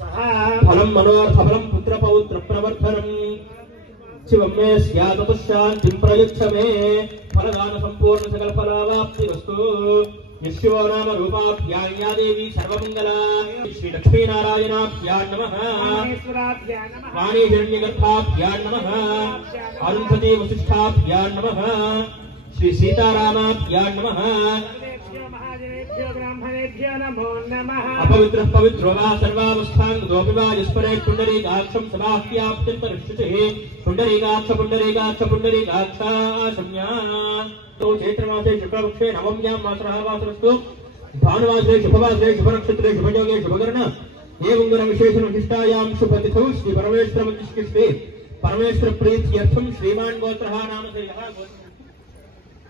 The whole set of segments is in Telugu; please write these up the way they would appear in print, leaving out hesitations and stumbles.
फलं मनोर्थफलं पुत्रपौत्र प्रवर्धनम् शिवं मे स्यात्तुशान्तिं प्रयच्छ मे फलदान संपूर्ण सकल फलावाप्तिरस्तु यस्यो नाम रूपाभ्यां या देवी सर्वमंगला श्री लक्ष्मी नारायणाभ्यां नमः वाणी हिरण्यगर्भाभ्यां नमः अरुन्धती वसिष्ठाभ्यां नमः श्री सीतारामाभ्यां नमः अपवित्रः पवित्रो वा सर्वावस्थाङ्गोऽपि वा यस्परे पुण्डरीकाक्षं समाह्याप्त्यन्तरिष्यते पुण्डरीकाक्ष पुण्डरीकाक्ष पुण्डरीकाक्षाशम्या तो चैत्रमासे शुक्लपक्षे नवम्यां वासरः वासरस्तु भानुवासरे शुभवासरे शुभनक्षत्रे शुभयोगे शुभकर्ण एवं गुणविशेषण विशिष्टायां शुभतिथौ श्री परमेश्वर मन्दिष्टे परमेश्वर प्रीत्यर्थं श्रीमान् गोत्रः नामधेयः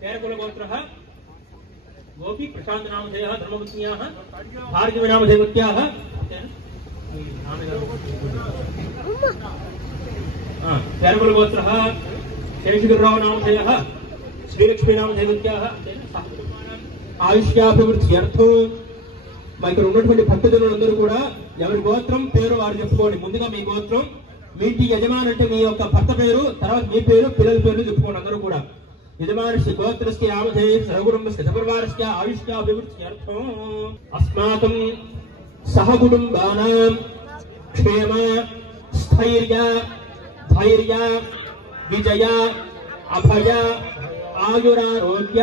केरकुलगोत्रः गोपी प्रशांत नामधेयः धर्मपत्न्याः भार्गवी नामधेयवत्याः केरकुलगोत्रः शेषगिरिराव नामधेयः श्रीलक्ष्मी नामधेयवत्याः ఆయుష్యాభివృద్ధ్యర్థం మా ఇక్కడ ఉన్నటువంటి భక్తజనులందరూ కూడా ఎవరి గోత్రం పేరు వారు చెప్పుకోండి. ముందుగా మీ గోత్రం, మీ ఇంటి యజమాని అంటే మీ యొక్క భర్త పేరు, తర్వాత మీ పేరు, పిల్లల పేర్లు చెప్పుకోండి అందరూ కూడా. యజమానస్య గోత్రస్య నామధేయ సహకుటుంబస్య సపరివారస్య ఆయుష్యాభివృద్ధ్యర్థం అస్మాకం సహకుటుంబానాం క్షేమ స్థైర్య ధైర్య విజయ అభయ ఆయురారోగ్య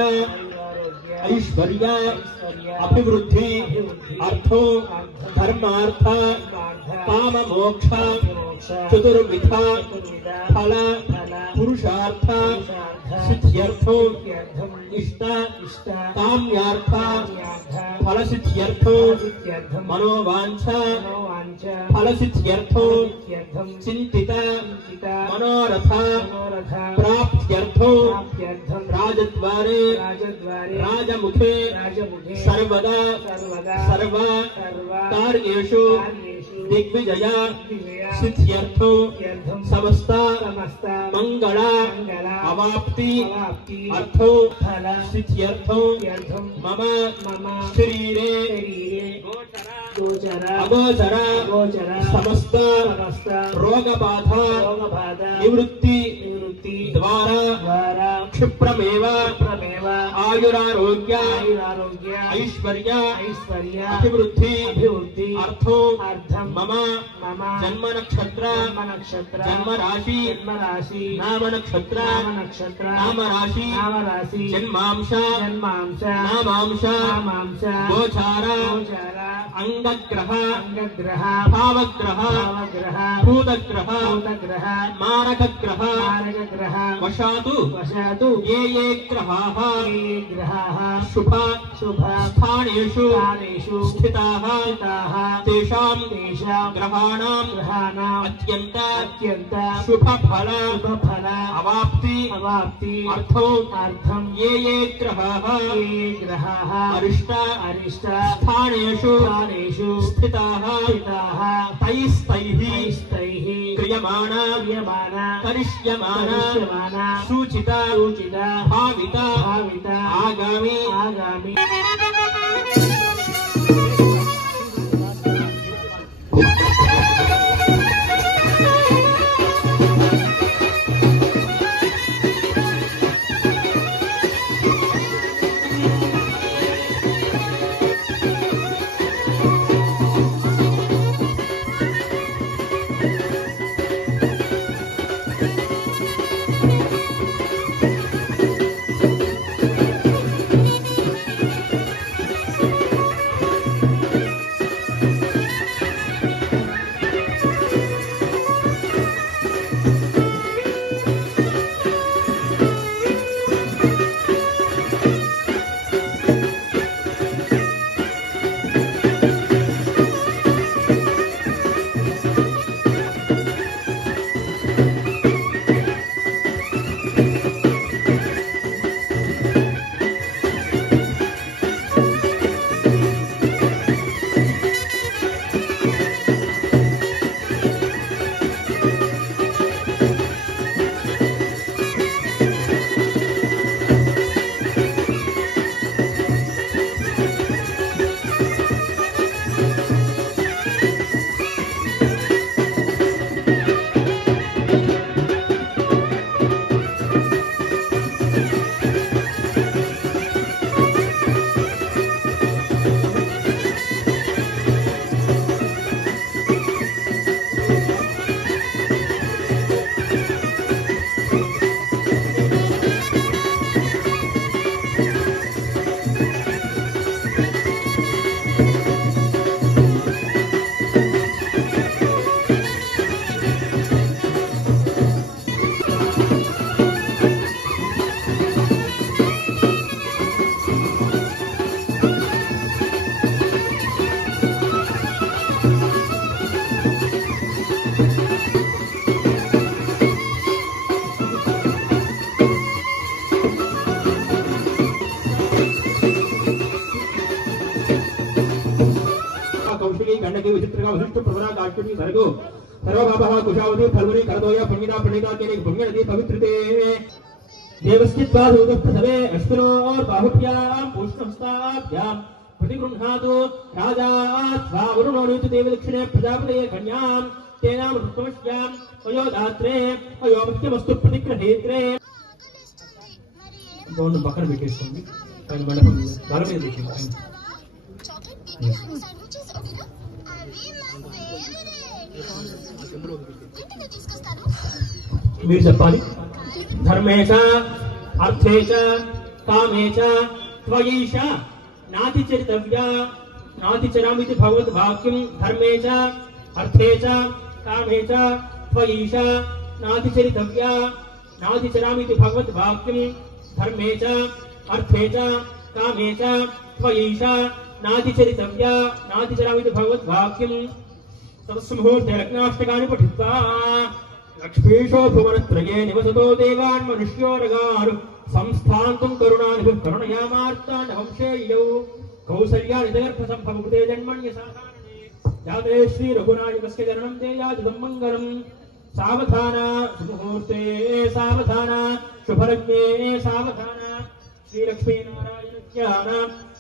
ऐश्वर्य अभिवृद्धि अर्थो धर्मार्थ काम मोक्ष चतुर्विध फल पुरुषार्थ सिद्ध्यर्थो इष्ट काम्यार्थ फल सिद्ध्यर्थो मनोवांछा फल सिद्ध्यर्थो चिंतित मनोरथ प्राप्त्यर्थो राजद्वारे राजमुखे सर्वदा सर्व कार्येषु दिग्विजय सिद्ध्यर्थो समस्त मंगल अवाप्ति अर्थो सिद्ध्यर्थो मम शरीरे अगोचर समस्त रोगबाधा निवृत्ति द्वारा क्षिप्रमेव आयुरारोग्य ऐश्वर्य अभिवृद्धि अर्थो मम जन्म नक्षत्र जन्म राशि नाम नक्षत्र नाम राशि जन्मांश नामांश गोचार अंगग्रह भावग्रह भूतग्रह मारकग्रह वशातु ये ग्रहाः शुभ स्थानेषु स्थिताः तेषां ग्रहाणां अत्यंत शुभ फल अवाप्ति अर्थं ये ग्रहाः अरिष्ट स्थानेषु स्थिताः तैस्तैः क्रियमाण करिष्यमाण सूचित भावित आगामी गंडकी विचित्रका वशिष्ठ प्रवरा गाष्टमी सर्गो सर्वभावः कुशावती फल्गुनी करदोया पुण्यदा पुण्यदा केने पुण्यनदी पवित्रते देवस्कित्वा दूतः प्रसवे अश्विनोर बाहुभ्यां पुष्पहस्ताभ्यां प्रतिगृह्णातु राजा त्वा वरुणोऽनुत देवदक्षिणे प्रजापतये कन्यां तेनाम ऋतमस्यां अयोदात्रे अयोमस्यमस्तु प्रतिग्रहेत्रे दोनों बकर बेटेस्तुंदी पైన మండపం బాల మీద పెట్టింది మీరు చెప్పాలి ధర్మేశ అర్థేశ కామేశ త్వయేష నాతి చరితవ్య నాతి చరామితి భగవద్ వాక్యం ధర్మేశ అర్థేశ కామేశ త్వయేష నాతి చరితవ్య నాతి చరామితి భగవద్ వాక్యం ధర్మేశ అర్థేశ కామేశ త్వయేష నాతి చరితవ్య నాతి చరామితి భగవద్ వాక్యం तस्मुहूर्ते लग्नाष्टकानि पठित्वा लक्ष्मीशो भुवनत्रये निवसतो देवान् मनुष्यो नगारु संस्थान्तुं करुणानिभिः करुणयामार्ताण्डवंशेयौ कौसल्यानिदगर्भसम्भवकृते जन्मन्यसाधारणे जाते श्रीरघुनायकस्य जननं ते याजितं मङ्गलम् सावधान सुमुहूर्ते सावधान शुभलग्ने सावधान श्रीलक्ष्मीनारायणज्ञान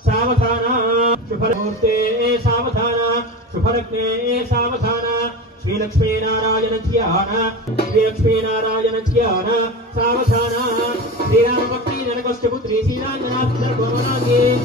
सावधान शुभमुहूर्ते सावधान शुभलग्ने सावधान श्रीलक्ष्मीनारायण ध्यान श्रीलक्ष्मीनारायण ध्यान सावधान श्रीरामभक्ति जनकस्य पुत्री श्रीराजनाथ